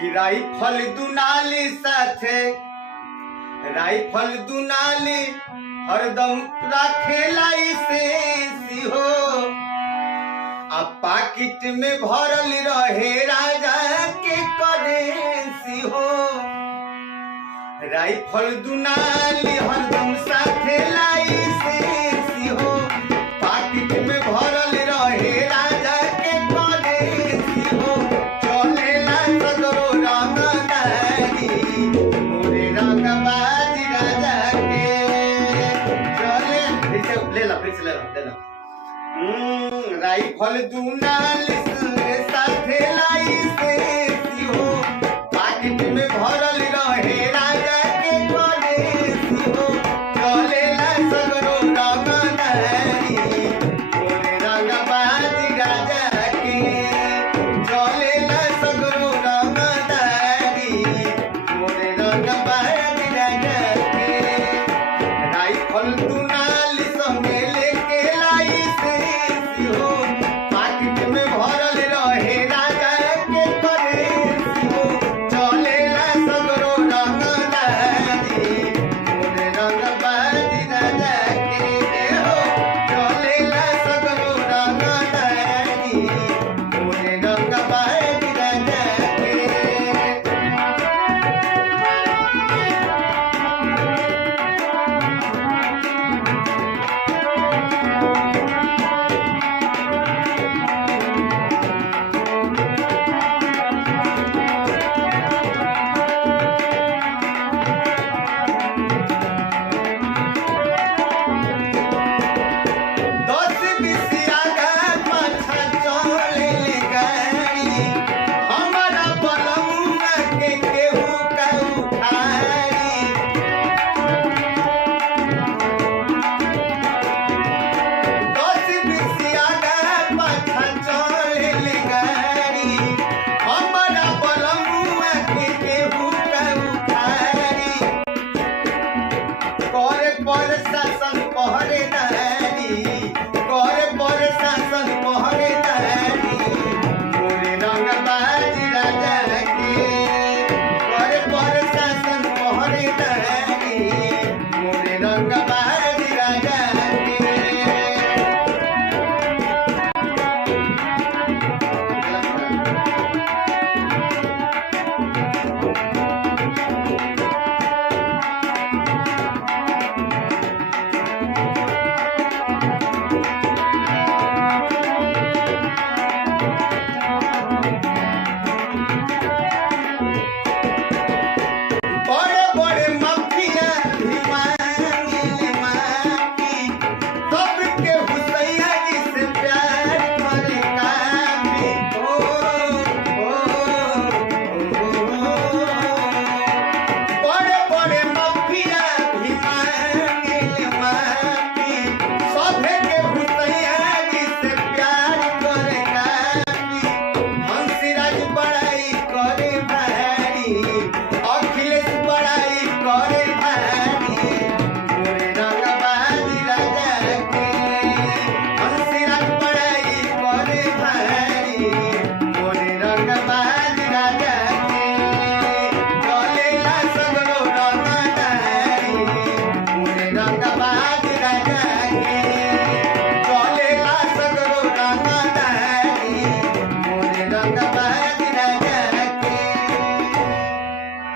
कि राइफल दुनाली साथे राइफल दुनाली हरदम रखेला से हो आ पाकिट में भरल रहे राजा के करेंसी हो। राइफल दुनाली हरदम साथे लाइसेंसी हो पाकिट में भरल रहे राजा के करेंसी हो। चलेला सगरो रंगदारी मोरे रंगबाज राजा के चले फिर से ले ला राइफल दुनाली साथे लाइसेंसी